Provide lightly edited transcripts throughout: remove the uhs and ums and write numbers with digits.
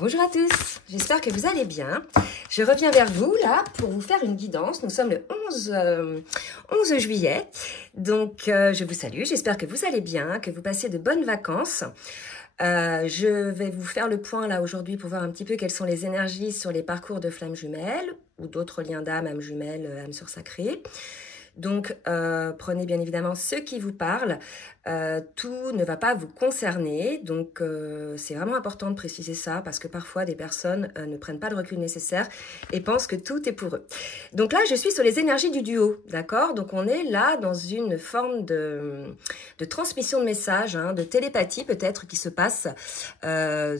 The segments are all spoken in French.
Bonjour à tous, j'espère que vous allez bien. Je reviens vers vous là pour vous faire une guidance. Nous sommes le 11 juillet, donc je vous salue. J'espère que vous allez bien, que vous passez de bonnes vacances. Je vais vous faire le point là aujourd'hui pour voir un petit peu quelles sont les énergies sur les parcours de flammes jumelles ou d'autres liens d'âme, âme jumelle, âme sœur sacrée. Donc, prenez bien évidemment ce qui vous parle. Tout ne va pas vous concerner. Donc, c'est vraiment important de préciser ça parce que parfois, des personnes ne prennent pas le recul nécessaire et pensent que tout est pour eux. Donc là, je suis sur les énergies du duo, d'accord? Donc, on est là dans une forme de transmission de messages, hein, de télépathie peut-être qui se passe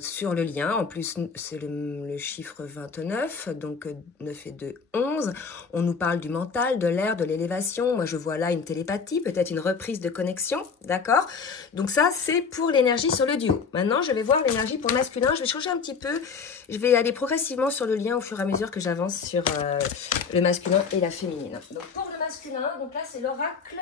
sur le lien. En plus, c'est le chiffre 29, donc 9 et 2, 11. On nous parle du mental, de l'air, de l'élévation. Moi, je vois là une télépathie, peut-être une reprise de connexion, d'accord? Donc ça, c'est pour l'énergie sur le duo. Maintenant, je vais voir l'énergie pour le masculin. Je vais changer un petit peu. Je vais aller progressivement sur le lien au fur et à mesure que j'avance sur le masculin et la féminine. Donc, pour le masculin, donc là, c'est l'oracle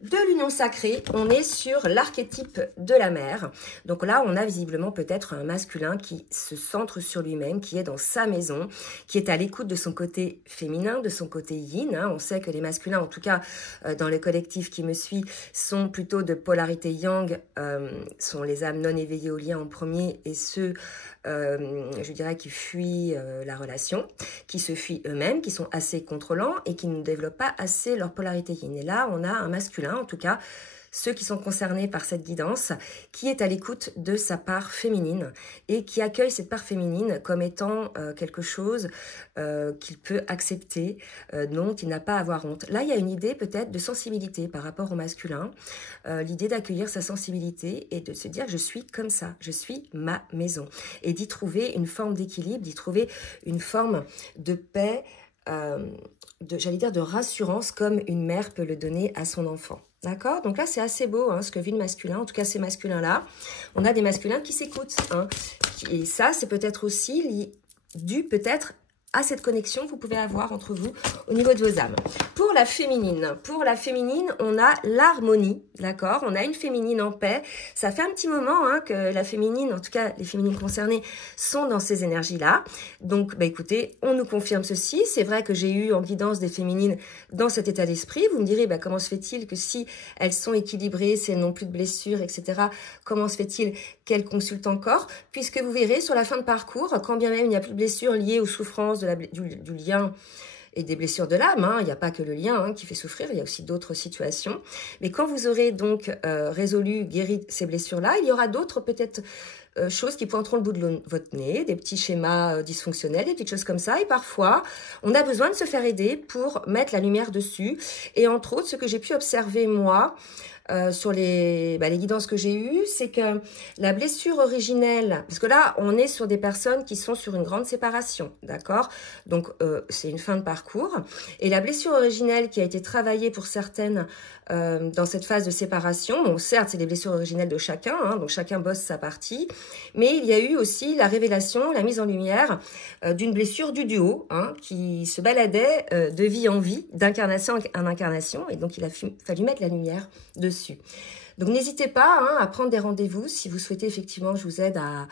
de l'union sacrée. On est sur l'archétype de la mère. Donc là, on a visiblement peut-être un masculin qui se centre sur lui-même, qui est dans sa maison, qui est à l'écoute de son côté féminin, de son côté yin. Hein. On sait que les masculins, en tout cas dans le collectif qui me suit, sont plutôt de polarité yang, sont les âmes non éveillées au lien en premier et ceux, je dirais, qui fuient la relation, qui se fuient eux-mêmes, qui sont assez contrôlants et qui ne développent pas assez leur polarité yin. Et là, on a un masculin, en tout cas ceux qui sont concernés par cette guidance, qui est à l'écoute de sa part féminine et qui accueille cette part féminine comme étant quelque chose qu'il peut accepter, dont il n'a pas à avoir honte. Là, il y a une idée peut-être de sensibilité par rapport au masculin, l'idée d'accueillir sa sensibilité et de se dire je suis comme ça, je suis ma maison, et d'y trouver une forme d'équilibre, d'y trouver une forme de paix, j'allais dire de rassurance, comme une mère peut le donner à son enfant. D'accord? Donc là, c'est assez beau, hein, ce que vit le masculin. En tout cas, ces masculins-là, on a des masculins qui s'écoutent. Hein. Et ça, c'est peut-être aussi dû peut-être à cette connexion que vous pouvez avoir entre vous au niveau de vos âmes. Pour la féminine, on a l'harmonie, d'accord? On a une féminine en paix. Ça fait un petit moment hein, que la féminine, en tout cas les féminines concernées, sont dans ces énergies-là. Donc, bah, écoutez, on nous confirme ceci. C'est vrai que j'ai eu en guidance des féminines dans cet état d'esprit. Vous me direz, bah, comment se fait-il que si elles sont équilibrées, si elles n'ont plus de blessures, etc., comment se fait-il qu'elles consultent encore? Puisque vous verrez, sur la fin de parcours, quand bien même il n'y a plus de blessures liées aux souffrances du lien et des blessures de l'âme, hein. Il n'y a pas que le lien hein, qui fait souffrir, il y a aussi d'autres situations. Mais quand vous aurez donc résolu, guéri ces blessures-là, il y aura d'autres peut-être choses qui pointeront le bout de votre nez, des petits schémas dysfonctionnels, des petites choses comme ça. Et parfois, on a besoin de se faire aider pour mettre la lumière dessus. Et entre autres, ce que j'ai pu observer moi, sur les guidances que j'ai eues, c'est que la blessure originelle, parce que là, on est sur des personnes qui sont sur une grande séparation, d'accord? Donc, c'est une fin de parcours. Et la blessure originelle qui a été travaillée pour certaines dans cette phase de séparation, bon, certes, c'est les blessures originelles de chacun, hein, donc chacun bosse sa partie, mais il y a eu aussi la révélation, la mise en lumière d'une blessure du duo, hein, qui se baladait de vie en vie, d'incarnation en incarnation, et donc il a fallu mettre la lumière dessus. Donc n'hésitez pas hein, à prendre des rendez-vous si vous souhaitez effectivement je vous aide à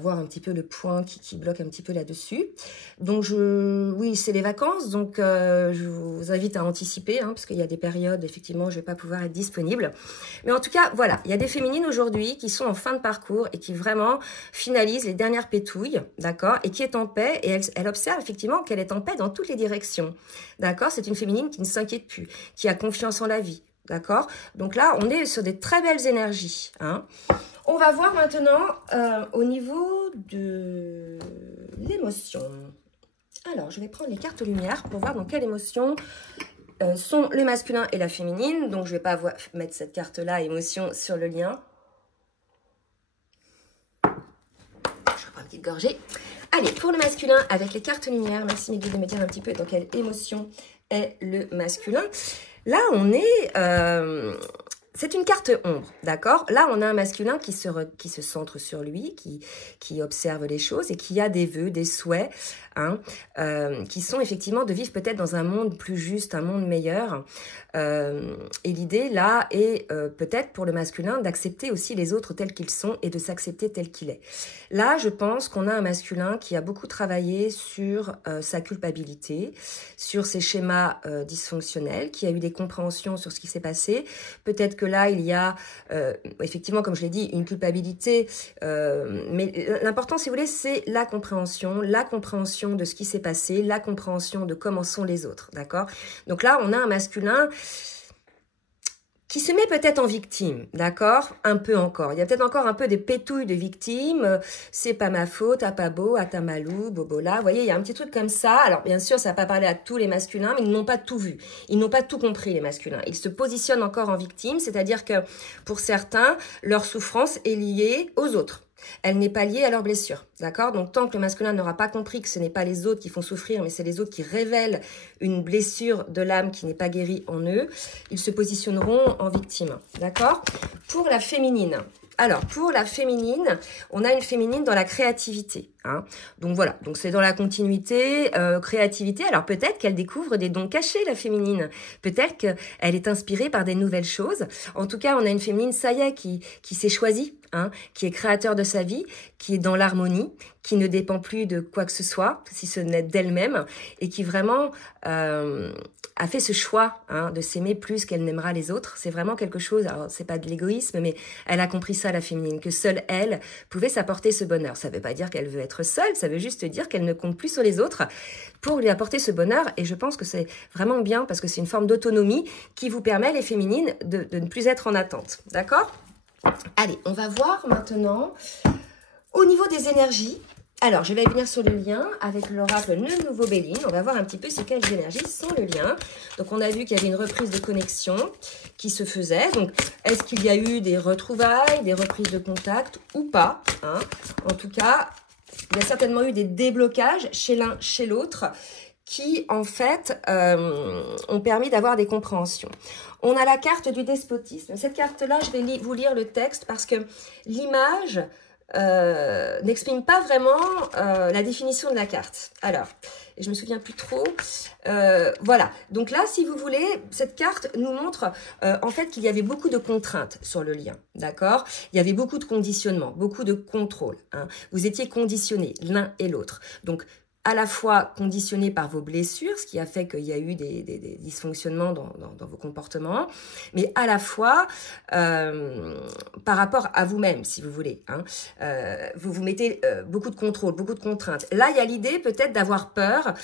voir un petit peu le point qui bloque un petit peu là-dessus. Donc oui, c'est les vacances, donc je vous invite à anticiper hein, parce qu'il y a des périodes effectivement je vais pas pouvoir être disponible. Mais en tout cas, voilà, il y a des féminines aujourd'hui qui sont en fin de parcours et qui vraiment finalisent les dernières pétouilles, d'accord, et qui est en paix et elle observe effectivement qu'elle est en paix dans toutes les directions, d'accord. C'est une féminine qui ne s'inquiète plus, qui a confiance en la vie. D'accord? Donc là, on est sur des très belles énergies. Hein. On va voir maintenant au niveau de l'émotion. Alors, je vais prendre les cartes lumière pour voir dans quelle émotion sont le masculin et la féminine. Donc, je ne vais pas mettre cette carte-là, émotion, sur le lien. Je reprends une petite gorgée. Allez, pour le masculin, avec les cartes lumière, merci mes guides de me dire un petit peu dans quelle émotion est le masculin. Là, on est c'est une carte ombre, d'accord? Là, on a un masculin qui se centre sur lui, qui observe les choses et qui a des vœux, des souhaits, hein, qui sont effectivement de vivre peut-être dans un monde plus juste, un monde meilleur. Et l'idée, là, est peut-être pour le masculin d'accepter aussi les autres tels qu'ils sont et de s'accepter tel qu'il est. Là, je pense qu'on a un masculin qui a beaucoup travaillé sur sa culpabilité, sur ses schémas dysfonctionnels, qui a eu des compréhensions sur ce qui s'est passé. Peut-être que là, il y a, effectivement, comme je l'ai dit, une culpabilité, mais l'important, si vous voulez, c'est la compréhension de ce qui s'est passé, la compréhension de comment sont les autres, d'accord? Donc là, on a un masculin qui se met peut-être en victime, d'accord? Un peu encore. Il y a peut-être encore un peu des pétouilles de victime. C'est pas ma faute, à pas beau, à ta malou, bobola. Vous voyez, il y a un petit truc comme ça. Alors, bien sûr, ça va pas parler à tous les masculins, mais ils n'ont pas tout vu. Ils n'ont pas tout compris, les masculins. Ils se positionnent encore en victime, c'est-à-dire que pour certains, leur souffrance est liée aux autres. Elle n'est pas liée à leurs blessures, d'accord? Donc, tant que le masculin n'aura pas compris que ce n'est pas les autres qui font souffrir, mais c'est les autres qui révèlent une blessure de l'âme qui n'est pas guérie en eux, ils se positionneront en victime, d'accord? Pour la féminine. Alors, pour la féminine, on a une féminine dans la créativité. Hein. Donc voilà, donc c'est dans la continuité, créativité. Alors peut-être qu'elle découvre des dons cachés, la féminine. Peut-être qu'elle est inspirée par des nouvelles choses. En tout cas, on a une féminine, ça y est, qui s'est choisie, hein, qui est créateur de sa vie, qui est dans l'harmonie, qui ne dépend plus de quoi que ce soit, si ce n'est d'elle-même, et qui vraiment a fait ce choix, hein, de s'aimer plus qu'elle n'aimera les autres. C'est vraiment quelque chose, alors c'est pas de l'égoïsme, mais elle a compris ça, la féminine, que seule elle pouvait s'apporter ce bonheur. Ça veut pas dire qu'elle veut être seule, ça veut juste dire qu'elle ne compte plus sur les autres pour lui apporter ce bonheur. Et je pense que c'est vraiment bien parce que c'est une forme d'autonomie qui vous permet, les féminines, de ne plus être en attente. D'accord? Allez, on va voir maintenant au niveau des énergies. Alors, je vais venir sur le lien avec l'oracle Le Nouveau Béline. On va voir un petit peu sur quelles énergies sont le lien. Donc, on a vu qu'il y avait une reprise de connexion qui se faisait. Donc, est-ce qu'il y a eu des retrouvailles, des reprises de contact ou pas, hein? En tout cas, il y a certainement eu des déblocages chez l'un, chez l'autre, qui, en fait, ont permis d'avoir des compréhensions. On a la carte du despotisme. Cette carte-là, je vais vous lire le texte parce que l'image n'exprime pas vraiment la définition de la carte. Alors, je me souviens plus trop. Voilà. Donc là, si vous voulez, cette carte nous montre en fait qu'il y avait beaucoup de contraintes sur le lien. D'accord? Il y avait beaucoup de conditionnements, beaucoup de contrôle. Hein. Vous étiez conditionnés l'un et l'autre. Donc, à la fois conditionné par vos blessures, ce qui a fait qu'il y a eu des dysfonctionnements dans vos comportements, mais à la fois par rapport à vous-même, si vous voulez. Hein. Vous vous mettez beaucoup de contrôle, beaucoup de contraintes. Là, il y a l'idée peut-être d'avoir peur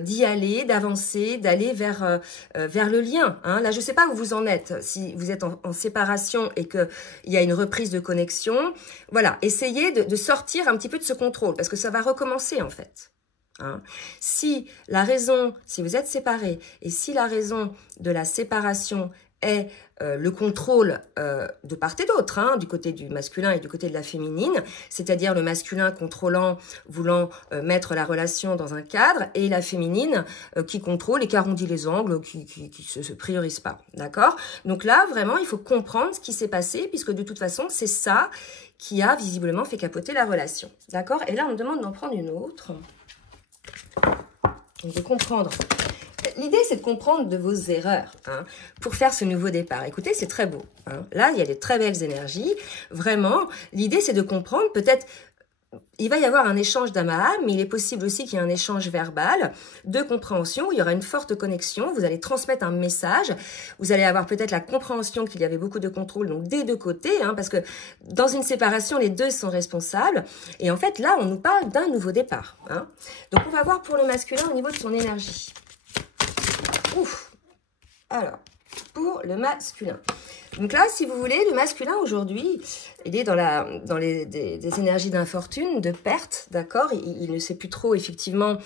d'y aller, d'avancer, d'aller vers le lien. Hein. Là, je ne sais pas où vous en êtes, si vous êtes en séparation et qu'il y a une reprise de connexion. Voilà, essayez de sortir un petit peu de ce contrôle, parce que ça va recommencer en fait. Hein. Si vous êtes séparés et si la raison de la séparation est le contrôle de part et d'autre, hein, du côté du masculin et du côté de la féminine, c'est-à-dire le masculin contrôlant, voulant mettre la relation dans un cadre, et la féminine qui contrôle et qui arrondit les angles, qui se priorise pas, d'accord? Donc là, vraiment, il faut comprendre ce qui s'est passé, puisque de toute façon, c'est ça qui a visiblement fait capoter la relation, d'accord? Et là, on me demande d'en prendre une autre. Donc, de comprendre. L'idée, c'est de comprendre de vos erreurs, hein, pour faire ce nouveau départ. Écoutez, c'est très beau. Hein. Là, il y a de très belles énergies. Vraiment, l'idée, c'est de comprendre. Peut-être, il va y avoir un échange d'âme à âme, mais il est possible aussi qu'il y ait un échange verbal de compréhension, où il y aura une forte connexion. Vous allez transmettre un message. Vous allez avoir peut-être la compréhension qu'il y avait beaucoup de contrôle, donc des deux côtés, hein, parce que dans une séparation, les deux sont responsables. Et en fait, là, on nous parle d'un nouveau départ. Hein. Donc, on va voir pour le masculin au niveau de son énergie. Ouf. Alors, pour le masculin. Donc là, si vous voulez, le masculin aujourd'hui, il est dans des énergies d'infortune, de perte, d'accord? Il ne sait plus trop, effectivement,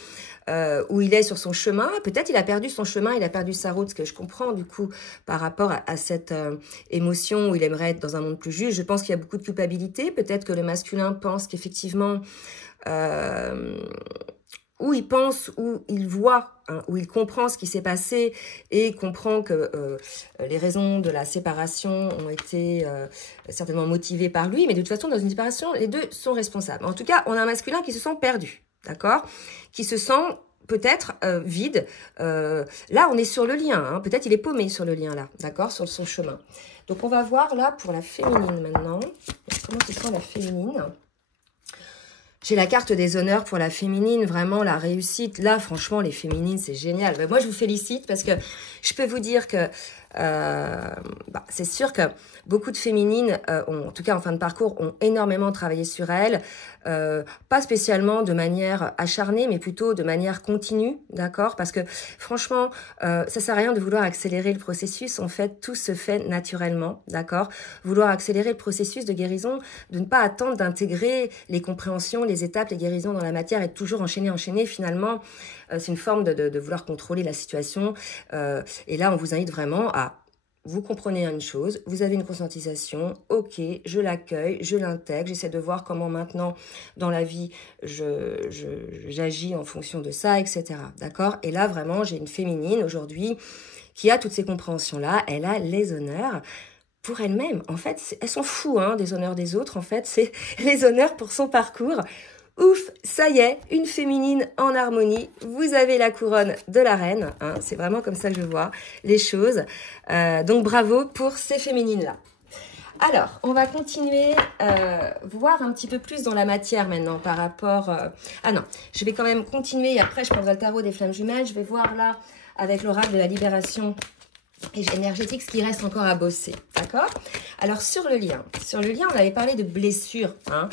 où il est sur son chemin. Peut-être il a perdu son chemin, il a perdu sa route, ce que je comprends, du coup, par rapport à cette émotion où il aimerait être dans un monde plus juste. Je pense qu'il y a beaucoup de culpabilité. Peut-être que le masculin pense qu'effectivement... où il pense, où il voit, hein, où il comprend ce qui s'est passé et comprend que les raisons de la séparation ont été certainement motivées par lui, mais de toute façon, dans une séparation, les deux sont responsables. En tout cas, on a un masculin qui se sent perdu, d'accord? Qui se sent peut-être vide. Là, on est sur le lien, hein. Peut-être il est paumé sur le lien, là, d'accord? Sur son chemin. Donc, on va voir, là, pour la féminine, maintenant. Comment se sent la féminine? J'ai la carte des honneurs pour la féminine, vraiment la réussite. Là, franchement, les féminines, c'est génial. Ben, moi, je vous félicite parce que je peux vous dire que c'est sûr que beaucoup de féminines, en tout cas en fin de parcours, ont énormément travaillé sur elles. Pas spécialement de manière acharnée, mais plutôt de manière continue, d'accord? Parce que franchement, ça sert à rien de vouloir accélérer le processus. En fait, tout se fait naturellement, d'accord? Vouloir accélérer le processus de guérison, de ne pas attendre d'intégrer les compréhensions, les étapes, les guérisons dans la matière et de toujours enchaîner, finalement, c'est une forme de vouloir contrôler la situation. Et là, on vous invite vraiment à vous comprenez une chose, vous avez une conscientisation, ok, je l'accueille, je l'intègre, j'essaie de voir comment maintenant dans la vie j'agis en fonction de ça, etc. D'accord? Et là vraiment j'ai une féminine aujourd'hui qui a toutes ces compréhensions-là, elle a les honneurs pour elle-même. En fait, elle s'en fout hein, des honneurs des autres, en fait, c'est les honneurs pour son parcours. Ouf, ça y est, une féminine en harmonie. Vous avez la couronne de la reine. Hein, c'est vraiment comme ça que je vois les choses. Donc bravo pour ces féminines-là. Alors, on va continuer, voir un petit peu plus dans la matière maintenant par rapport... Ah non, je vais quand même continuer. Et après, je prendrai le tarot des flammes jumelles. Je vais voir là, avec l'oracle de la libération et énergétique, ce qui reste encore à bosser, d'accord? Alors, sur le lien, on avait parlé de blessures, hein,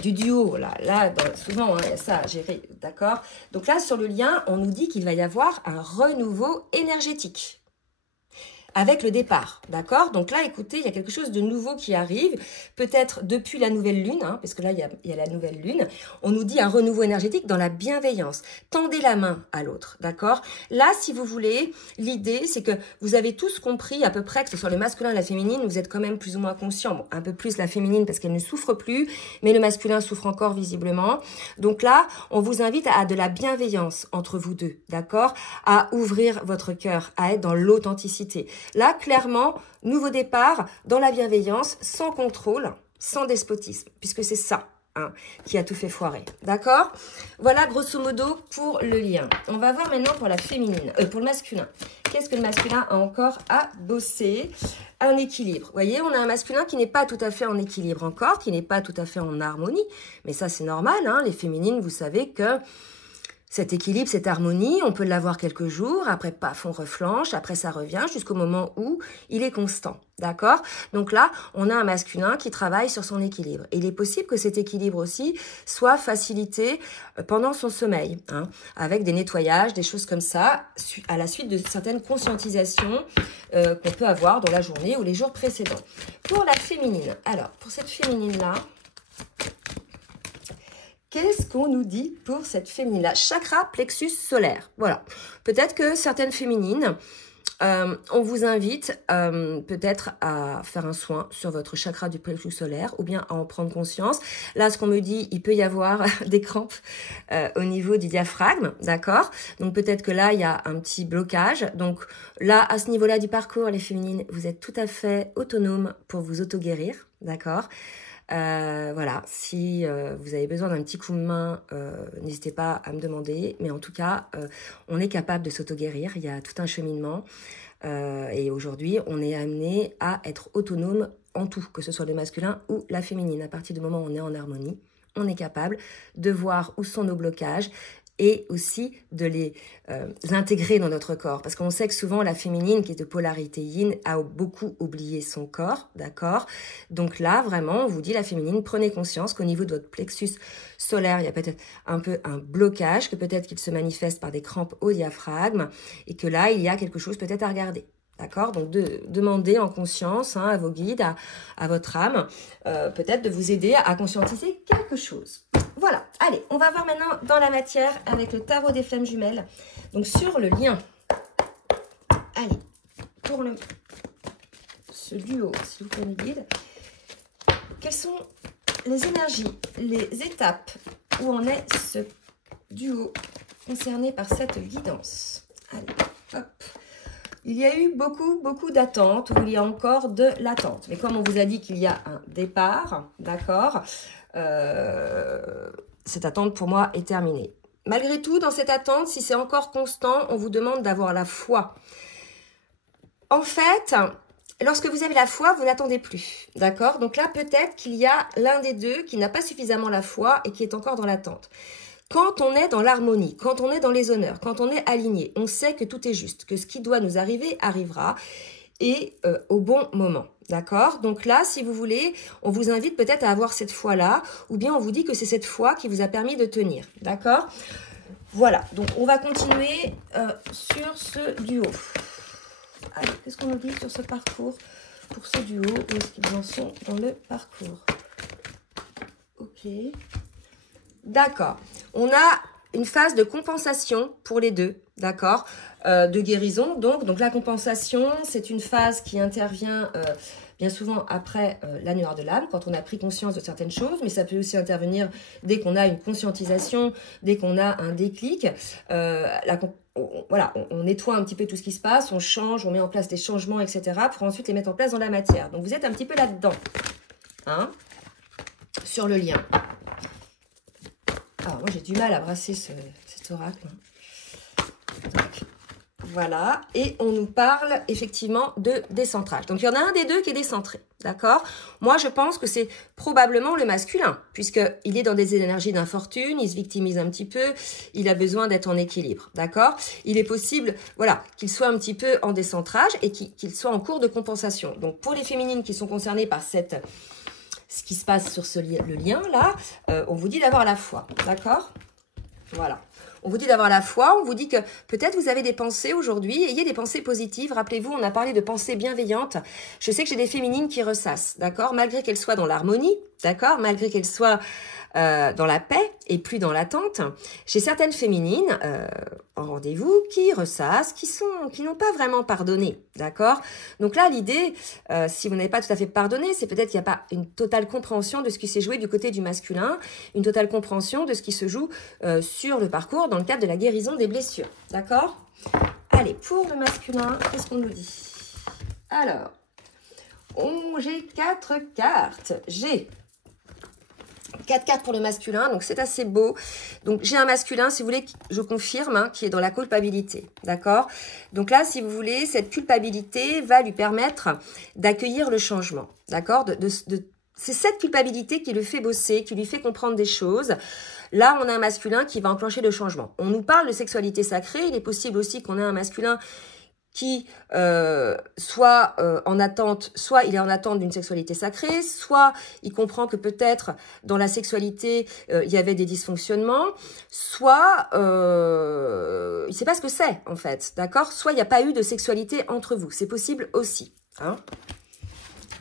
du duo, là souvent, hein, il y a ça à gérer, d'accord? Donc là, sur le lien, on nous dit qu'il va y avoir un renouveau énergétique avec le départ, d'accord? Donc là, écoutez, il y a quelque chose de nouveau qui arrive, peut-être depuis la nouvelle lune, hein, parce que là, il y a la nouvelle lune. On nous dit un renouveau énergétique dans la bienveillance. Tendez la main à l'autre, d'accord? Là, si vous voulez, l'idée, c'est que vous avez tous compris à peu près, que ce soit le masculin et la féminine, vous êtes quand même plus ou moins conscients. Bon, un peu plus la féminine parce qu'elle ne souffre plus, mais le masculin souffre encore visiblement. Donc là, on vous invite à de la bienveillance entre vous deux, d'accord? À ouvrir votre cœur, à être dans l'authenticité. Là, clairement, nouveau départ dans la bienveillance, sans contrôle, sans despotisme, puisque c'est ça hein, qui a tout fait foirer. D'accord? Voilà, grosso modo, pour le lien. On va voir maintenant pour la féminine, pour le masculin. Qu'est-ce que le masculin a encore à bosser? Un équilibre. Vous voyez, on a un masculin qui n'est pas tout à fait en équilibre encore, qui n'est pas tout à fait en harmonie. Mais ça, c'est normal. Hein, les féminines, vous savez que cet équilibre, cette harmonie, on peut l'avoir quelques jours, après paf, on reflanche, après ça revient jusqu'au moment où il est constant, d'accord? Donc là, on a un masculin qui travaille sur son équilibre. Et il est possible que cet équilibre aussi soit facilité pendant son sommeil, hein, avec des nettoyages, des choses comme ça, à la suite de certaines conscientisations qu'on peut avoir dans la journée ou les jours précédents. Pour la féminine, alors, pour cette féminine-là, qu'est-ce qu'on nous dit pour cette féminine-là? Chakra plexus solaire. Voilà. Peut-être que certaines féminines, on vous invite peut-être à faire un soin sur votre chakra du plexus solaire ou bien à en prendre conscience. Là, ce qu'on me dit, il peut y avoir des crampes au niveau du diaphragme, d'accord? Donc peut-être que là, il y a un petit blocage. Donc là, à ce niveau-là du parcours, les féminines, vous êtes tout à fait autonomes pour vous auto-guérir, d'accord? Voilà, si vous avez besoin d'un petit coup de main, n'hésitez pas à me demander. Mais en tout cas, on est capable de s'auto-guérir. Il y a tout un cheminement. Et aujourd'hui, on est amené à être autonome en tout, que ce soit le masculin ou la féminine. À partir du moment où on est en harmonie, on est capable de voir où sont nos blocages et aussi de les intégrer dans notre corps. Parce qu'on sait que souvent, la féminine, qui est de polarité yin, a beaucoup oublié son corps, d'accord? Donc là, vraiment, on vous dit, la féminine, prenez conscience qu'au niveau de votre plexus solaire, il y a peut-être un peu un blocage, que peut-être qu'il se manifeste par des crampes au diaphragme, et que là, il y a quelque chose peut-être à regarder. D'accord? Donc, demandez en conscience hein, à vos guides, à votre âme, peut-être de vous aider à conscientiser quelque chose. Voilà. Allez, on va voir maintenant dans la matière avec le tarot des flammes jumelles. Donc, sur le lien. Allez, pour ce duo, s'il vous plaît, mes guides. Quelles sont les énergies, les étapes où en est ce duo concernés par cette guidance. Allez, hop. Il y a eu beaucoup d'attentes, ou il y a encore de l'attente. Mais comme on vous a dit qu'il y a un départ, d'accord, cette attente pour moi est terminée. Malgré tout, dans cette attente, si c'est encore constant, on vous demande d'avoir la foi. En fait, lorsque vous avez la foi, vous n'attendez plus, d'accord? Donc là, peut-être qu'il y a l'un des deux qui n'a pas suffisamment la foi et qui est encore dans l'attente. Quand on est dans l'harmonie, quand on est dans les honneurs, quand on est aligné, on sait que tout est juste, que ce qui doit nous arriver arrivera et au bon moment, d'accord? Donc là, si vous voulez, on vous invite peut-être à avoir cette foi-là, ou bien on vous dit que c'est cette foi qui vous a permis de tenir, d'accord? Voilà, donc on va continuer sur ce duo. Allez, qu'est-ce qu'on nous dit sur ce parcours pour ce duo? Où est-ce qu'ils en sont dans le parcours? Ok. D'accord. On a une phase de compensation pour les deux, d'accord, de guérison. Donc la compensation, c'est une phase qui intervient bien souvent après la noire de l'âme, quand on a pris conscience de certaines choses, mais ça peut aussi intervenir dès qu'on a une conscientisation, dès qu'on a un déclic. Voilà, on nettoie un petit peu tout ce qui se passe, on change, on met en place des changements, etc., pour ensuite les mettre en place dans la matière. Donc vous êtes un petit peu là-dedans, hein, sur le lien. Alors, moi, j'ai du mal à brasser cet oracle. Donc, voilà. Et on nous parle, effectivement, de décentrage. Donc, il y en a un des deux qui est décentré. D'accord? Moi, je pense que c'est probablement le masculin, puisqu'il est dans des énergies d'infortune, il se victimise un petit peu, il a besoin d'être en équilibre. D'accord? Il est possible, voilà, qu'il soit un petit peu en décentrage et qu'il soit en cours de compensation. Donc, pour les féminines qui sont concernées par ce qui se passe sur le lien là, on vous dit d'avoir la foi, d'accord? Voilà. On vous dit d'avoir la foi, on vous dit que peut-être vous avez des pensées aujourd'hui, ayez des pensées positives. Rappelez-vous, on a parlé de pensées bienveillantes. Je sais que j'ai des féminines qui ressassent, d'accord? Malgré qu'elles soient dans l'harmonie, d'accord? Malgré qu'elles soient dans la paix et plus dans l'attente. J'ai certaines féminines en rendez-vous qui ressassent, qui n'ont pas vraiment pardonné, d'accord? Donc là, l'idée, si vous n'avez pas tout à fait pardonné, c'est peut-être qu'il n'y a pas une totale compréhension de ce qui s'est joué du côté du masculin, une totale compréhension de ce qui se joue sur le parcours dans le cadre de la guérison des blessures, d'accord? Allez, pour le masculin, qu'est-ce qu'on nous dit? Alors, j'ai 4 cartes. J'ai 4 cartes pour le masculin, donc c'est assez beau. Donc j'ai un masculin, si vous voulez, je confirme, hein, qui est dans la culpabilité, d'accord? Donc là, si vous voulez, cette culpabilité va lui permettre d'accueillir le changement, d'accord? C'est cette culpabilité qui le fait bosser, qui lui fait comprendre des choses. Là, on a un masculin qui va enclencher le changement. On nous parle de sexualité sacrée, il est possible aussi qu'on ait un masculin qui soit en attente, soit il est en attente d'une sexualité sacrée, soit il comprend que peut-être dans la sexualité, il y avait des dysfonctionnements, soit il ne sait pas ce que c'est en fait, d'accord? Soit il n'y a pas eu de sexualité entre vous, c'est possible aussi, hein?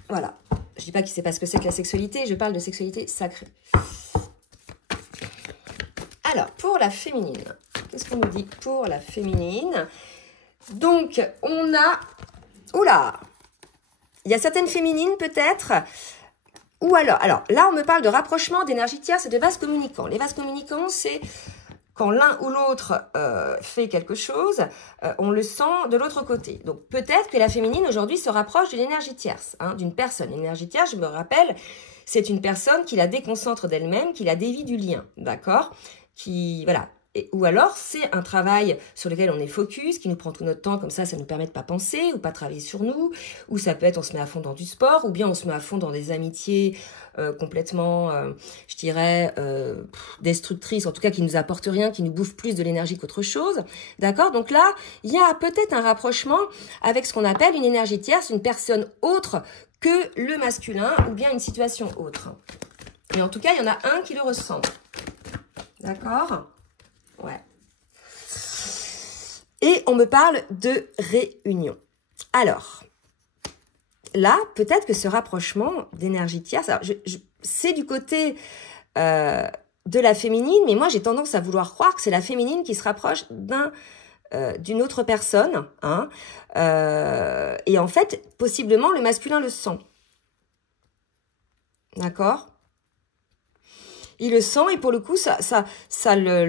Voilà, je ne dis pas qu'il ne sait pas ce que c'est que la sexualité, je parle de sexualité sacrée. Alors, pour la féminine, qu'est-ce qu'on nous dit pour la féminine? Donc, on a... Oula! Il y a certaines féminines, peut-être. Ou alors là, on me parle de rapprochement d'énergie tierce et de vases communicants. Les vases communicants, c'est quand l'un ou l'autre fait quelque chose, on le sent de l'autre côté. Donc, peut-être que la féminine, aujourd'hui, se rapproche de l'énergie tierce, hein, d'une personne. L'énergie tierce, je me rappelle, c'est une personne qui la déconcentre d'elle-même, qui la dévie du lien, d'accord? Voilà. Ou alors, c'est un travail sur lequel on est focus, qui nous prend tout notre temps, comme ça nous permet de pas penser ou pas travailler sur nous. Ou ça peut être, on se met à fond dans du sport, ou bien on se met à fond dans des amitiés complètement, je dirais, destructrices, en tout cas qui nous apportent rien, qui nous bouffent plus de l'énergie qu'autre chose. D'accord? Donc là, il y a peut-être un rapprochement avec ce qu'on appelle une énergie tierce, une personne autre que le masculin, ou bien une situation autre. Mais en tout cas, il y en a un qui le ressemble. D'accord? Ouais. Et on me parle de réunion. Alors, là, peut-être que ce rapprochement d'énergie tierce, c'est du côté de la féminine, mais moi, j'ai tendance à vouloir croire que c'est la féminine qui se rapproche d'une autre personne. Hein, et en fait, possiblement, le masculin le sent. D'accord? Il le sent et pour le coup, ça lui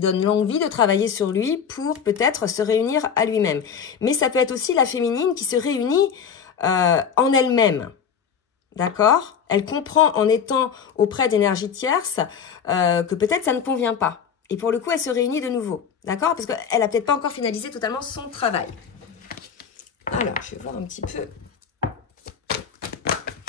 donne l'envie de travailler sur lui pour peut-être se réunir à lui-même. Mais ça peut être aussi la féminine qui se réunit en elle-même. D'accord? Elle comprend en étant auprès d'énergie tierce que peut-être ça ne convient pas. Et pour le coup, elle se réunit de nouveau. D'accord? Parce qu'elle n'a peut-être pas encore finalisé totalement son travail. Alors, je vais voir un petit peu.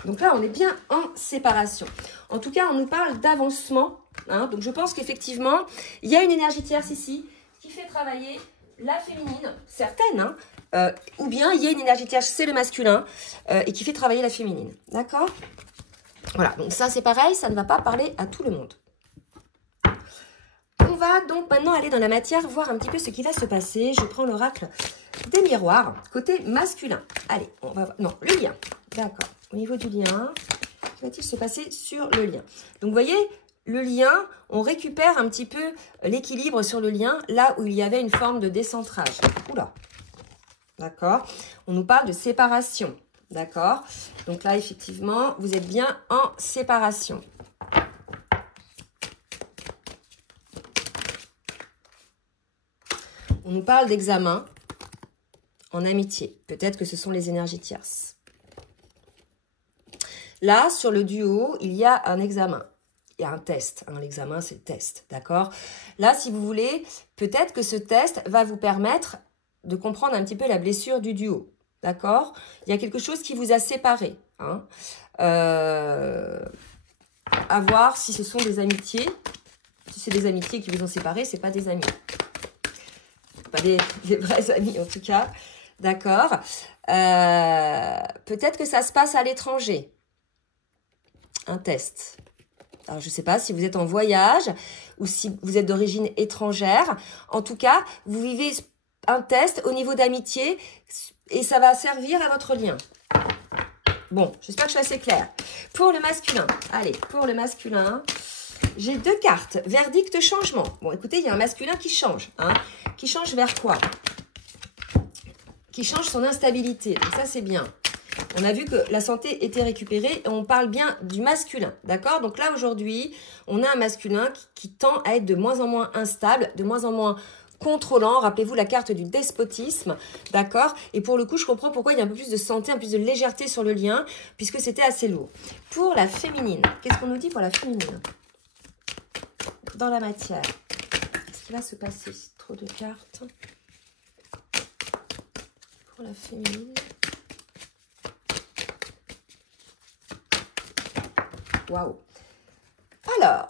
Donc là, on est bien en séparation. En tout cas, on nous parle d'avancement. Hein, donc, je pense qu'effectivement, il y a une énergie tierce ici qui fait travailler la féminine, certaines, hein, ou bien il y a une énergie tierce, c'est le masculin, et qui fait travailler la féminine. D'accord? Voilà, donc ça, c'est pareil, ça ne va pas parler à tout le monde. On va donc maintenant aller dans la matière, voir un petit peu ce qui va se passer. Je prends l'oracle des miroirs, côté masculin. Allez, on va voir. Non, le lien. D'accord. Au niveau du lien, que va-t-il se passer sur le lien? Donc, vous voyez, le lien, on récupère un petit peu l'équilibre sur le lien, là où il y avait une forme de décentrage. Oula. D'accord. On nous parle de séparation. D'accord. Donc là, effectivement, vous êtes bien en séparation. On nous parle d'examen en amitié. Peut-être que ce sont les énergies tierces. Là, sur le duo, il y a un examen. Il y a un test. Hein. L'examen, c'est le test. D'accord? Là, si vous voulez, peut-être que ce test va vous permettre de comprendre un petit peu la blessure du duo. D'accord? Il y a quelque chose qui vous a séparé. Hein. À voir si ce sont des amitiés. Si c'est des amitiés qui vous ont séparé, ce n'est pas des amis. Pas des vrais amis en tout cas. D'accord. Peut-être que ça se passe à l'étranger. Un test. Alors, je ne sais pas si vous êtes en voyage ou si vous êtes d'origine étrangère. En tout cas, vous vivez un test au niveau d'amitié et ça va servir à votre lien. Bon, j'espère que je suis assez claire. Pour le masculin, allez, pour le masculin, j'ai deux cartes. Verdict, changement. Bon, écoutez, il y a un masculin qui change. Hein, qui change vers quoi? Qui change son instabilité. Donc ça, c'est bien. On a vu que la santé était récupérée et on parle bien du masculin, d'accord? Donc là, aujourd'hui, on a un masculin qui tend à être de moins en moins instable, de moins en moins contrôlant. Rappelez-vous la carte du despotisme, d'accord? Et pour le coup, je comprends pourquoi il y a un peu plus de santé, un peu plus de légèreté sur le lien, puisque c'était assez lourd. Pour la féminine, qu'est-ce qu'on nous dit pour la féminine? Dans la matière, qu'est-ce qui va se passer? Trop de cartes. Pour la féminine. Waouh. Alors,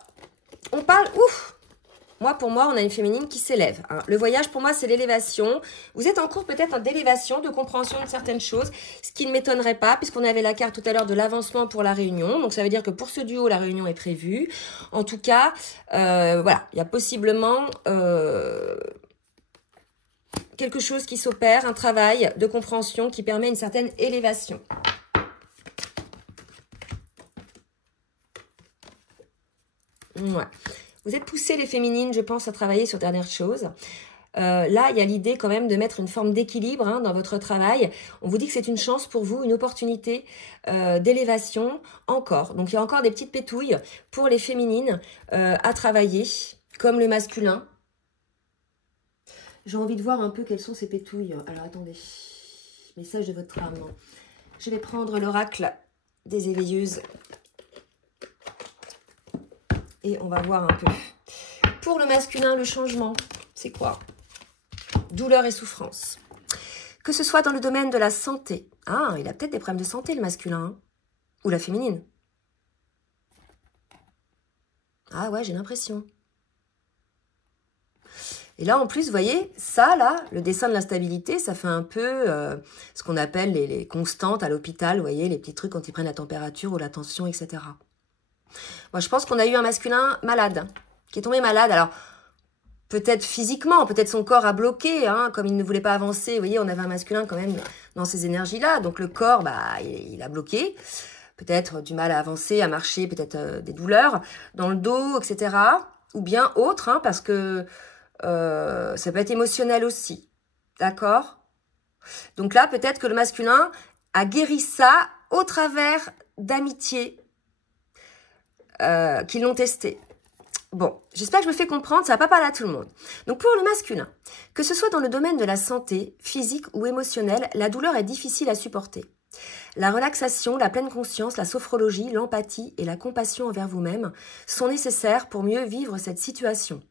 on parle... Ouf. Pour moi, on a une féminine qui s'élève. Hein. Le voyage, pour moi, c'est l'élévation. Vous êtes en cours peut-être d'élévation, de compréhension de certaines choses, ce qui ne m'étonnerait pas, puisqu'on avait la carte tout à l'heure de l'avancement pour la réunion. Donc, ça veut dire que pour ce duo, la réunion est prévue. En tout cas, voilà, il y a possiblement quelque chose qui s'opère, un travail de compréhension qui permet une certaine élévation. Ouais. Vous êtes poussées, les féminines, je pense, à travailler sur dernière chose. Là, il y a l'idée quand même de mettre une forme d'équilibre hein, dans votre travail. On vous dit que c'est une chance pour vous, une opportunité d'élévation encore. Donc, il y a encore des petites pétouilles pour les féminines à travailler, comme le masculin. J'ai envie de voir un peu quelles sont ces pétouilles. Alors, attendez. Message de votre âme. Je vais prendre l'oracle des éveilleuses. Et on va voir un peu. Pour le masculin, le changement, c'est quoi? Douleur et souffrance. Que ce soit dans le domaine de la santé. Ah, il a peut-être des problèmes de santé, le masculin. Hein, ou la féminine. Ah ouais, j'ai l'impression. Et là, en plus, vous voyez, ça, là, le dessin de l'instabilité, ça fait un peu ce qu'on appelle les constantes à l'hôpital. Vous voyez, les petits trucs quand ils prennent la température ou la tension, etc. Moi, je pense qu'on a eu un masculin malade, qui est tombé malade. Alors, peut-être physiquement, peut-être son corps a bloqué, hein, comme il ne voulait pas avancer. Vous voyez, on avait un masculin quand même dans ces énergies-là. Donc, le corps, bah, il a bloqué. Peut-être du mal à avancer, à marcher, peut-être des douleurs dans le dos, etc. Ou bien autre, hein, parce que ça peut être émotionnel aussi. D'accord? Donc là, peut-être que le masculin a guéri ça au travers d'amitié. qui l'ont testé. Bon, j'espère que je me fais comprendre, ça va pas parler à tout le monde. Donc pour le masculin, que ce soit dans le domaine de la santé, physique ou émotionnelle, la douleur est difficile à supporter. La relaxation, la pleine conscience, la sophrologie, l'empathie et la compassion envers vous-même sont nécessaires pour mieux vivre cette situation.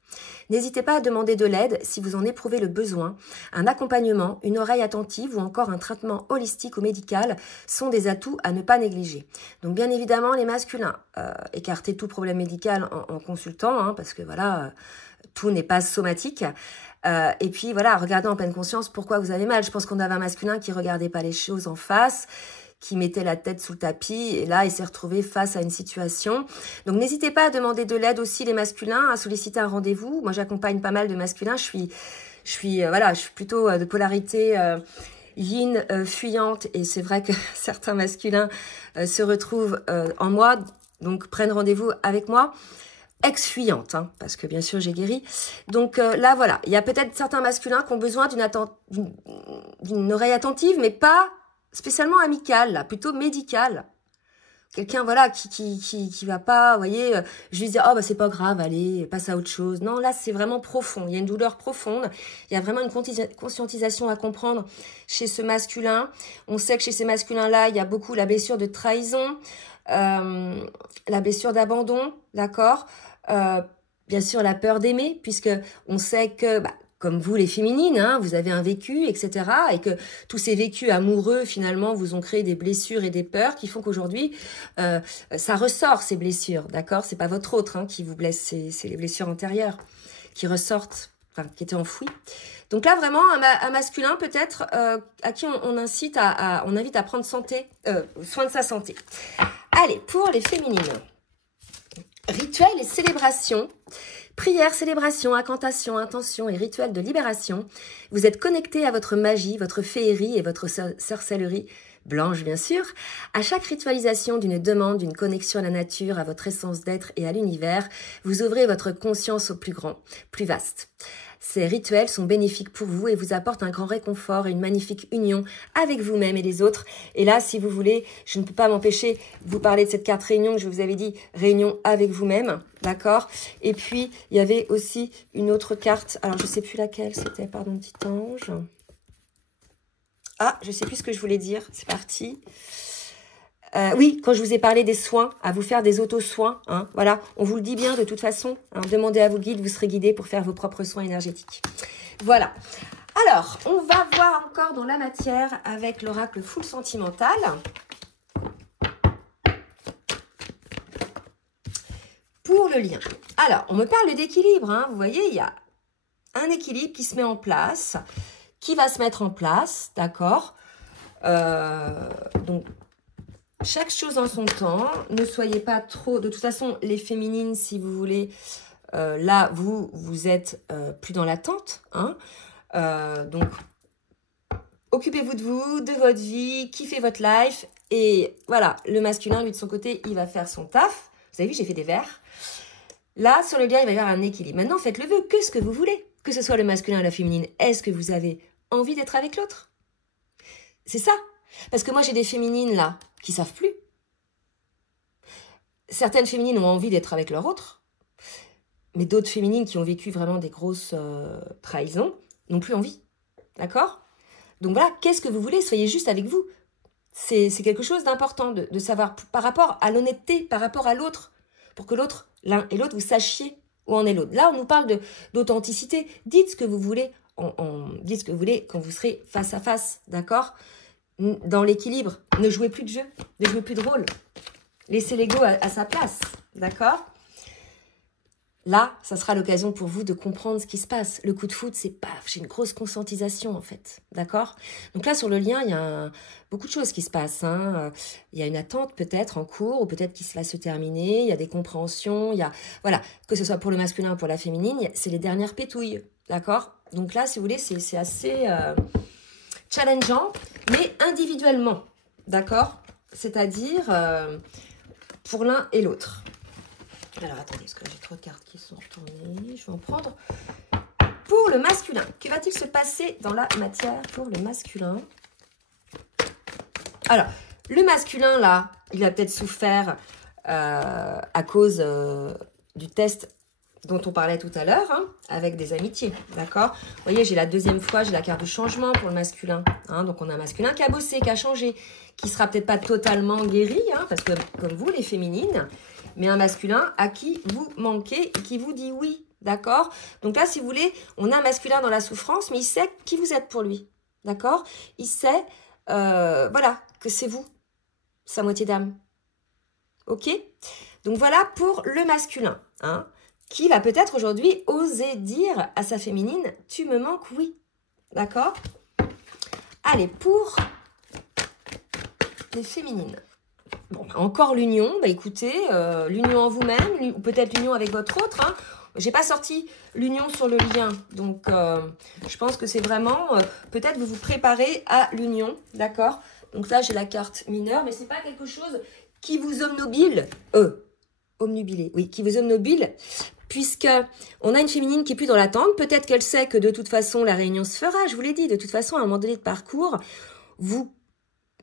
N'hésitez pas à demander de l'aide si vous en éprouvez le besoin. Un accompagnement, une oreille attentive ou encore un traitement holistique ou médical sont des atouts à ne pas négliger. Donc bien évidemment, les masculins, écartez tout problème médical en consultant, hein, parce que voilà, tout n'est pas somatique. Et puis voilà, regardez en pleine conscience pourquoi vous avez mal. Je pense qu'on avait un masculin qui regardait pas les choses en face, qui mettait la tête sous le tapis, et là, il s'est retrouvé face à une situation. Donc, n'hésitez pas à demander de l'aide aussi, les masculins, à solliciter un rendez-vous. Moi, j'accompagne pas mal de masculins. Je suis plutôt de polarité yin, fuyante, et c'est vrai que certains masculins se retrouvent en moi, donc prennent rendez-vous avec moi. Ex-fuyante, hein, parce que bien sûr j'ai guéri. Donc là voilà, il y a peut-être certains masculins qui ont besoin d'une oreille attentive, mais pas spécialement amicale, là, plutôt médicale. Quelqu'un voilà qui va pas, vous voyez, je lui dis oh bah c'est pas grave, allez, passe à autre chose. Non, là c'est vraiment profond, il y a une douleur profonde, il y a vraiment une conscientisation à comprendre chez ce masculin. On sait que chez ces masculins-là, il y a beaucoup la blessure de trahison, la blessure d'abandon, d'accord, bien sûr la peur d'aimer, puisque on sait que comme vous les féminines, hein, vous avez un vécu, etc. Et que tous ces vécus amoureux, finalement, vous ont créé des blessures et des peurs qui font qu'aujourd'hui, ça ressort, ces blessures, d'accord? C'est pas votre autre hein, qui vous blesse, c'est les blessures antérieures qui ressortent, enfin, qui étaient enfouies. Donc là, vraiment, un masculin, peut-être, à qui on invite à prendre soin de sa santé. Allez, pour les féminines. Rituels et célébrations. Prières, célébrations, incantations, intentions et rituels de libération. Vous êtes connectés à votre magie, votre féerie et votre sorcellerie blanche, bien sûr. À chaque ritualisation d'une demande, d'une connexion à la nature, à votre essence d'être et à l'univers, vous ouvrez votre conscience au plus grand, plus vaste. Ces rituels sont bénéfiques pour vous et vous apportent un grand réconfort et une magnifique union avec vous-même et les autres. Et là, si vous voulez, je ne peux pas m'empêcher de vous parler de cette carte réunion que je vous avais dit, réunion avec vous-même, d'accord? Et puis, il y avait aussi une autre carte, alors je ne sais plus laquelle c'était, pardon, petit ange. Ah, je ne sais plus ce que je voulais dire, c'est parti. Oui, quand je vous ai parlé des soins, à vous faire des auto-soins, hein, voilà, on vous le dit bien de toute façon, hein, demandez à vos guides, vous serez guidés pour faire vos propres soins énergétiques. Voilà. Alors, on va voir encore dans la matière avec l'oracle Foule Sentimental. Pour le lien. Alors, on me parle d'équilibre, hein, vous voyez, il y a un équilibre qui se met en place, qui va se mettre en place, d'accord? Donc, chaque chose en son temps, ne soyez pas trop... De toute façon, les féminines, si vous voulez, là, vous êtes plus dans l'attente. Hein, donc, occupez-vous de vous, de votre vie, kiffez votre life. Et voilà, le masculin, lui, de son côté, il va faire son taf. Vous avez vu, j'ai fait des verres. Là, sur le lien, il va y avoir un équilibre. Maintenant, faites le vœu, que ce que vous voulez. Que ce soit le masculin ou la féminine. Est-ce que vous avez envie d'être avec l'autre? C'est ça. Parce que moi, j'ai des féminines, là, qui savent plus. Certaines féminines ont envie d'être avec leur autre, mais d'autres féminines qui ont vécu vraiment des grosses trahisons n'ont plus envie. D'accord? Donc voilà, qu'est-ce que vous voulez? Soyez juste avec vous. C'est quelque chose d'important de savoir par rapport à l'honnêteté, par rapport à l'autre, pour que l'autre, l'un et l'autre, vous sachiez où en est l'autre. Là, on nous parle d'authenticité. Dites ce que vous voulez, dites ce que vous voulez quand vous serez face à face, d'accord? Dans l'équilibre, ne jouez plus de jeu, ne jouez plus de rôle. Laissez l'ego à sa place, d'accord? Là, ça sera l'occasion pour vous de comprendre ce qui se passe. Le coup de foudre, c'est paf, j'ai une grosse conscientisation en fait, d'accord? Donc là, sur le lien, il y a beaucoup de choses qui se passent. Hein. Il y a une attente peut-être en cours, ou peut-être qui va se terminer, il y a des compréhensions, il y a... Voilà, que ce soit pour le masculin ou pour la féminine, c'est les dernières pétouilles, d'accord? Donc là, si vous voulez, c'est assez... challengeant, mais individuellement, d'accord? C'est-à-dire pour l'un et l'autre. Alors, attendez, parce que j'ai trop de cartes qui sont retournées. Je vais en prendre. Pour le masculin, que va-t-il se passer dans la matière pour le masculin? Alors, le masculin, là, il a peut-être souffert à cause du test dont on parlait tout à l'heure, hein, avec des amitiés, d'accord? Vous voyez, j'ai la deuxième fois, j'ai la carte de changement pour le masculin. Hein, donc, on a un masculin qui a bossé, qui a changé, qui sera peut-être pas totalement guéri, hein, parce que comme vous, les féminines, mais un masculin à qui vous manquez et qui vous dit oui, d'accord? Donc là, si vous voulez, on a un masculin dans la souffrance, mais il sait qui vous êtes pour lui, d'accord? Il sait, voilà, que c'est vous, sa moitié d'âme. Ok? Donc voilà pour le masculin, hein, qui va peut-être aujourd'hui oser dire à sa féminine, tu me manques, oui. D'accord? Allez, pour les féminines. Bon, encore l'union, bah écoutez, l'union en vous-même, ou peut-être l'union avec votre autre. Hein. J'ai pas sorti l'union sur le lien, donc je pense que c'est vraiment, peut-être vous vous préparez à l'union, d'accord? Donc là, j'ai la carte mineure, mais c'est pas quelque chose qui vous obnubile, omnubilé, oui, qui vous obnubile, puisque on a une féminine qui est plus dans l'attente. Peut-être qu'elle sait que de toute façon, la réunion se fera, je vous l'ai dit, de toute façon, à un moment donné de parcours, vous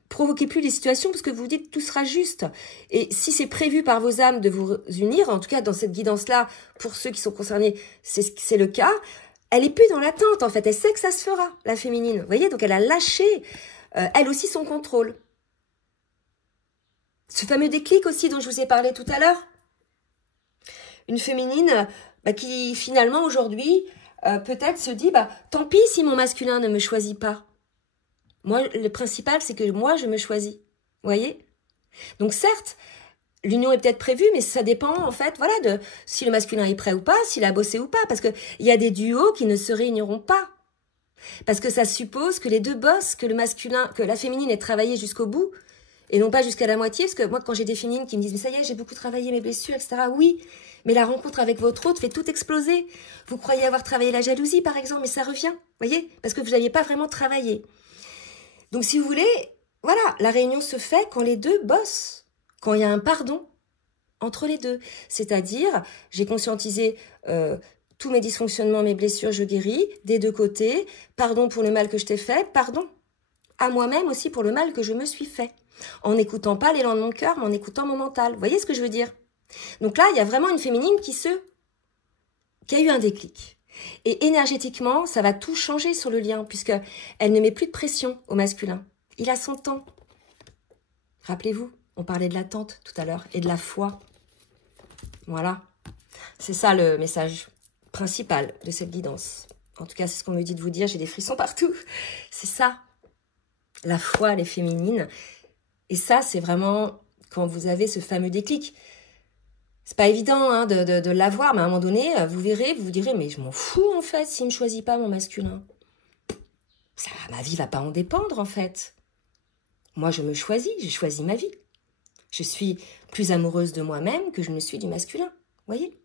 provoquez plus les situations parce que vous dites tout sera juste. Et si c'est prévu par vos âmes de vous unir, en tout cas dans cette guidance-là, pour ceux qui sont concernés, c'est le cas, elle est plus dans l'attente en fait, elle sait que ça se fera, la féminine. Vous voyez, donc elle a lâché, elle aussi, son contrôle. Ce fameux déclic aussi dont je vous ai parlé tout à l'heure. Une féminine qui finalement aujourd'hui peut-être se dit, tant pis si mon masculin ne me choisit pas. Moi, le principal, c'est que moi, je me choisis. Vous voyez? Donc, certes, l'union est peut-être prévue, mais ça dépend, en fait, voilà, de si le masculin est prêt ou pas, s'il a bossé ou pas. Parce qu'il y a des duos qui ne se réuniront pas. Parce que ça suppose que les deux bossent, que le masculin, que la féminine ait travaillé jusqu'au bout, et non pas jusqu'à la moitié. Parce que moi, quand j'ai des féminines qui me disent, mais ça y est, j'ai beaucoup travaillé mes blessures, etc. Oui, mais la rencontre avec votre autre fait tout exploser. Vous croyez avoir travaillé la jalousie, par exemple, mais ça revient. Vous voyez? Parce que vous n'aviez pas vraiment travaillé. Donc, si vous voulez, voilà, la réunion se fait quand les deux bossent, quand il y a un pardon entre les deux. C'est-à-dire, j'ai conscientisé tous mes dysfonctionnements, mes blessures, je guéris, des deux côtés, pardon pour le mal que je t'ai fait, pardon à moi-même aussi pour le mal que je me suis fait, en n'écoutant pas l'élan de mon cœur, mais en écoutant mon mental. Vous voyez ce que je veux dire? Donc là, il y a vraiment une féminine qui a eu un déclic. Et énergétiquement, ça va tout changer sur le lien, puisqu'elle ne met plus de pression au masculin. Il a son temps. Rappelez-vous, on parlait de l'attente tout à l'heure, et de la foi. Voilà. C'est ça le message principal de cette guidance. En tout cas, c'est ce qu'on me dit de vous dire, j'ai des frissons partout. C'est ça, la foi, les féminines. Et ça, c'est vraiment quand vous avez ce fameux déclic. C'est pas évident hein, de l'avoir, mais à un moment donné, vous verrez, vous vous direz, mais je m'en fous en fait s'il ne me choisit pas mon masculin. Ça, ma vie va pas en dépendre en fait. Moi, je me choisis, je choisis ma vie. Je suis plus amoureuse de moi-même que je ne suis du masculin, voyez?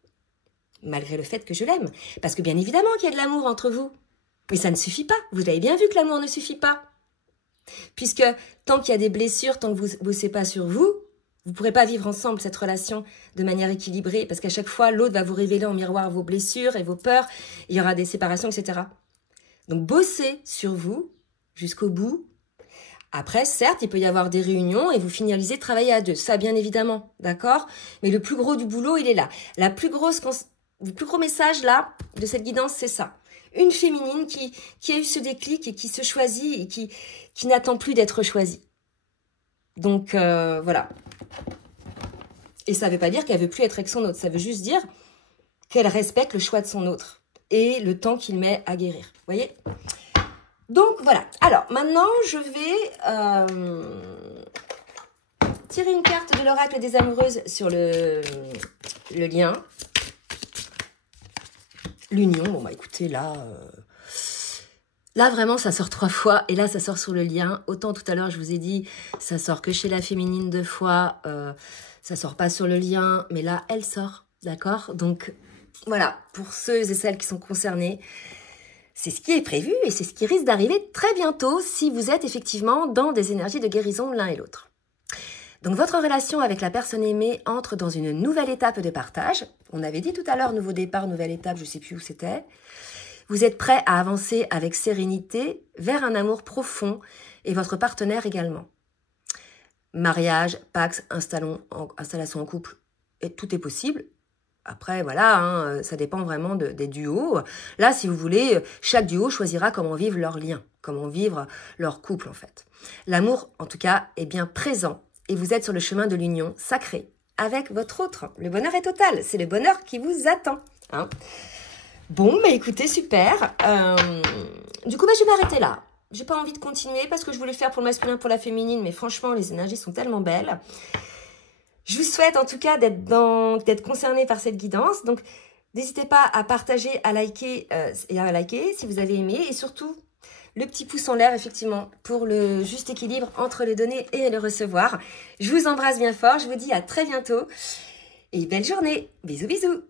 Malgré le fait que je l'aime. Parce que bien évidemment qu'il y a de l'amour entre vous. Mais ça ne suffit pas. Vous avez bien vu que l'amour ne suffit pas. Puisque tant qu'il y a des blessures, tant que vous ne bossez pas sur vous, vous ne pourrez pas vivre ensemble cette relation de manière équilibrée parce qu'à chaque fois, l'autre va vous révéler en miroir vos blessures et vos peurs. Il y aura des séparations, etc. Donc, bossez sur vous jusqu'au bout. Après, certes, il peut y avoir des réunions et vous finalisez de travailler à deux. Ça, bien évidemment, d'accord? Mais le plus gros du boulot, il est là. Le plus gros message, là, de cette guidance, c'est ça. Une féminine qui a eu ce déclic et qui se choisit et qui n'attend plus d'être choisie. Donc, voilà. Et ça ne veut pas dire qu'elle ne veut plus être avec son autre. Ça veut juste dire qu'elle respecte le choix de son autre et le temps qu'il met à guérir. Vous voyez? Donc, voilà. Alors, maintenant, je vais tirer une carte de l'oracle des amoureuses sur le lien. L'union. Bon, écoutez, là, vraiment, ça sort 3 fois. Et là, ça sort sur le lien. Autant tout à l'heure, je vous ai dit, ça sort que chez la féminine 2 fois. Ça sort pas sur le lien. Mais là, elle sort. D'accord? Donc, voilà. Pour ceux et celles qui sont concernés, c'est ce qui est prévu et c'est ce qui risque d'arriver très bientôt si vous êtes effectivement dans des énergies de guérison l'un et l'autre. Donc, votre relation avec la personne aimée entre dans une nouvelle étape de partage. On avait dit tout à l'heure, nouveau départ, nouvelle étape, je ne sais plus où c'était. Vous êtes prêt à avancer avec sérénité vers un amour profond et votre partenaire également. Mariage, Pax, installation en couple, et tout est possible. Après, voilà, hein, ça dépend vraiment des duos. Là, si vous voulez, chaque duo choisira comment vivre leur lien, comment vivre leur couple, en fait. L'amour, en tout cas, est bien présent et vous êtes sur le chemin de l'union sacrée avec votre autre. Le bonheur est total, c'est le bonheur qui vous attend. Hein. Bon, bah écoutez, super. Du coup, je vais m'arrêter là. J'ai pas envie de continuer parce que je voulais faire pour le masculin, pour la féminine, mais franchement, les énergies sont tellement belles. Je vous souhaite en tout cas d'être concerné par cette guidance. Donc, n'hésitez pas à partager, à liker si vous avez aimé. Et surtout, le petit pouce en l'air, effectivement, pour le juste équilibre entre le donner et le recevoir. Je vous embrasse bien fort. Je vous dis à très bientôt. Et belle journée. Bisous, bisous.